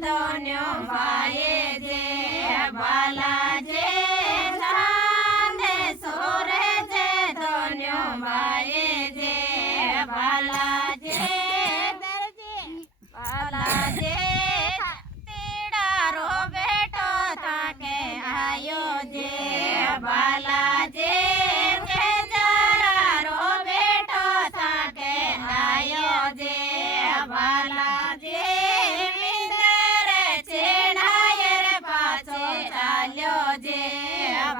ધોન્યો ભાઈએ જે બાલા જે ચાંદે સોરે જે ધોન્યો ભાઈએ જે બાલા જે તેડારો બેટો થાકે આયો જે બાલા જે જરારો બેટો થાકે આયો જે બાલા જે વિંદરે છેડાય રે પાછો ચાલ્યો જે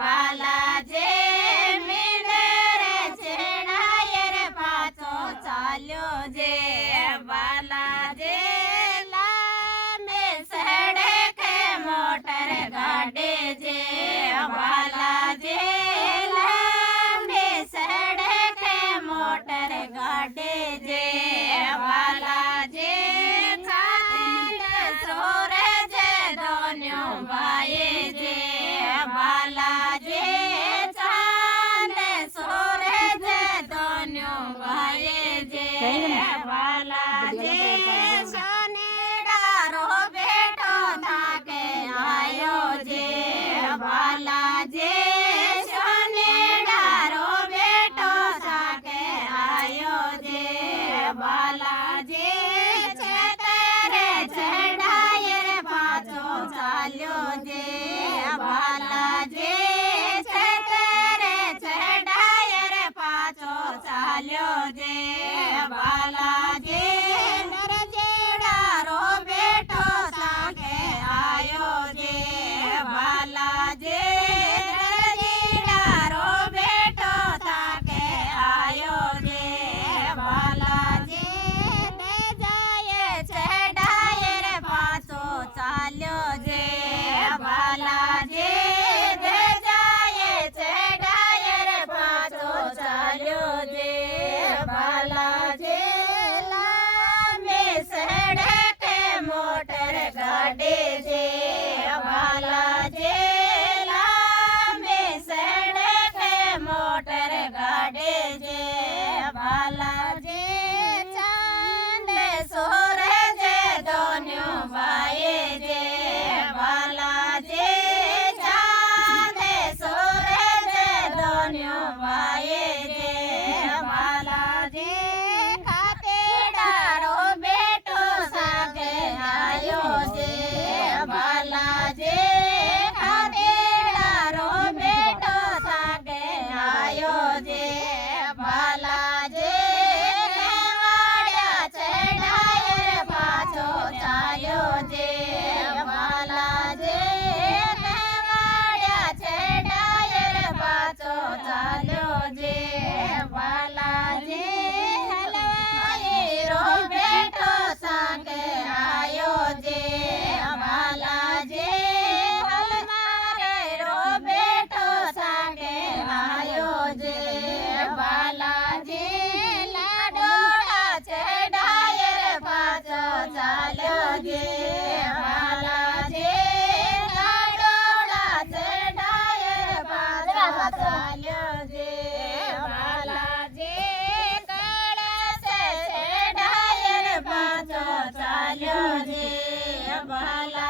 બાલા જે વિંદરે છેડાય રે પાછો ચાલ્યો જે બાલા જે લામે સડે કે મોટર ગાડે જે બાલા જે લામે સડે કે મોટર ગાડે જે બાલા જે ચાંદ સોરે જે ધોન્યો ભાઈએ જે બાલા જે ચાંદ સોરે જે ધોન્યો ભાઈએ જે બાલા જે સોનેડારો બેટો થાકે આયો જે બાલા જે સોનેડારો બેટો થાકે આયો જે બાલા જે છેતરે છેડાય રે પાછો ચાલ્યો જે બાલા જે છેતરે છેડાય રે પાછો ચાલ્યો જે બાલા જે નરજેડારો બેટો થાકે આયો જે બાલા જે નરજેડારો બેટો થાકે આયો જે બાલા જે ને જાય છેડાય રે પાછો ચાલ્યો જે બાલા જે ને જાય છેડાય રે પાછો ચાલ્યો જે બાલા જે લામે સડે કે મોટર ગાડે જે બાલા જે લામે સડે કે મોટર ગાડે જે બાલા જે ચાંદ સોરે જે ધોન્યો ભાઈએ જે બાલા જે ચાંદ સોરે જે ધોન્યો ભાઈએ જે બાલા જે ખાતેડારો બેટો સાકે આયો જે બાલા જે ખાતેડારો બેટો સાકે આયો જે બાલા જે વાડ્યા છેડાય રે પાછો ચાલ્યો જે બાલા જે વાડ્યા છેડાય રે પાછો ચાલ્યો જે બાલા જે હલવાઈરો બેટો સાકે આયો જે બાલા જે હલમારેરો બેટો સાકે આયો જે બાલા જે લાડોડા છેડાય રે પાછો ચાલ્યો જે બાલા જે લાડોડા છેડાય રે પાછો ચાલ્યો જે બાલા જે કળશે છેડાય રે પાછો ચાલ્યો જે બાલા